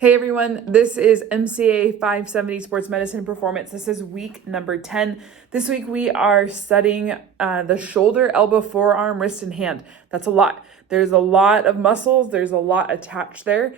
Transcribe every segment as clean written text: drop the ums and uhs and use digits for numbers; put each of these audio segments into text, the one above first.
Hey everyone, this is MCAA 570 Sports Medicine and Performance. This is week number 10. This week we are studying the shoulder, elbow, forearm, wrist, and hand. That's a lot. There's a lot of muscles. There's a lot attached there.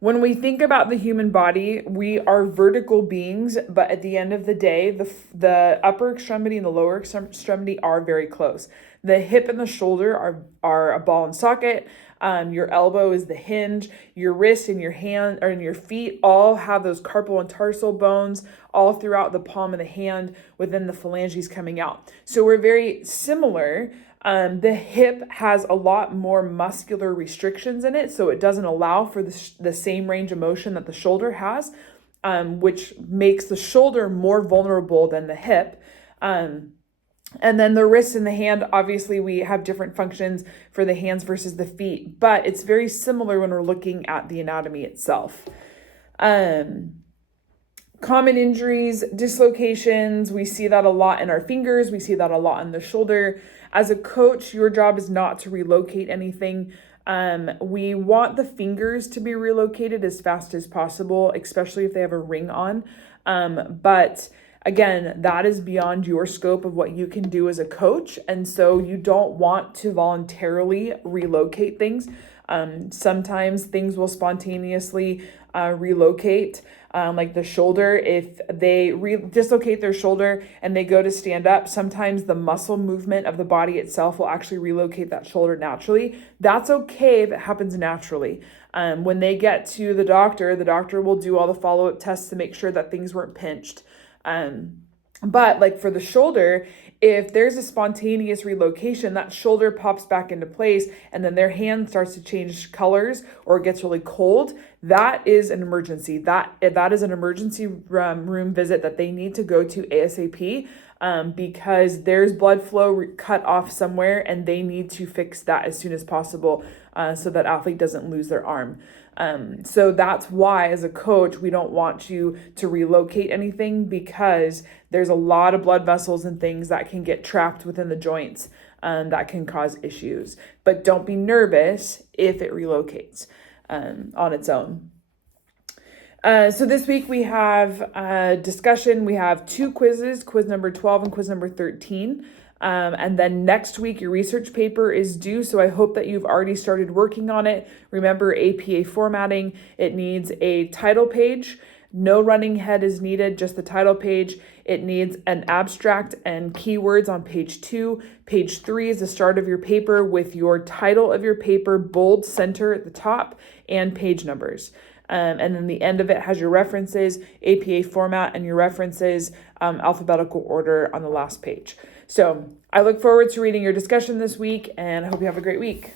When we think about the human body, we are vertical beings, but at the end of the day, the upper extremity and the lower extremity are very close. The hip and the shoulder are a ball and socket. Your elbow is the hinge. Your wrist and your hand or in your feet all have those carpal and tarsal bones all throughout the palm of the hand within the phalanges coming out. So we're very similar. The hip has a lot more muscular restrictions in it, so it doesn't allow for the same range of motion that the shoulder has, which makes the shoulder more vulnerable than the hip. And then the wrist and the hand, obviously we have different functions for the hands versus the feet, but it's very similar when we're looking at the anatomy itself. Common injuries, dislocations, we see that a lot in our fingers, we see that a lot in the shoulder. As a coach, your job is not to relocate anything. We want the fingers to be relocated as fast as possible, especially if they have a ring on. But again, that is beyond your scope of what you can do as a coach. And so you don't want to voluntarily relocate things. Sometimes things will spontaneously relocate, like the shoulder. If they dislocate their shoulder and they go to stand up, sometimes the muscle movement of the body itself will actually relocate that shoulder naturally. That's okay if it happens naturally. When they get to the doctor will do all the follow-up tests to make sure that things weren't pinched. But like for the shoulder, if there's a spontaneous relocation, that shoulder pops back into place and then their hand starts to change colors or it gets really cold, that is an emergency. That is an emergency room visit that they need to go to ASAP, because there's blood flow cut off somewhere and they need to fix that as soon as possible, so that athlete doesn't lose their arm. So that's why as a coach, we don't want you to relocate anything, because there's a lot of blood vessels and things that can get trapped within the joints, that can cause issues. But don't be nervous if it relocates on its own. So this week we have a discussion. We have 2 quizzes, quiz number 12 and quiz number 13. And then next week, your research paper is due. So I hope that you've already started working on it. Remember APA formatting. It needs a title page. No running head is needed, just the title page. It needs an abstract and keywords on page 2. Page 3 is the start of your paper with your title of your paper, bold center at the top, and page numbers. And then the end of it has your references, APA format, and your references, alphabetical order on the last page. So I look forward to reading your discussion this week, and I hope you have a great week.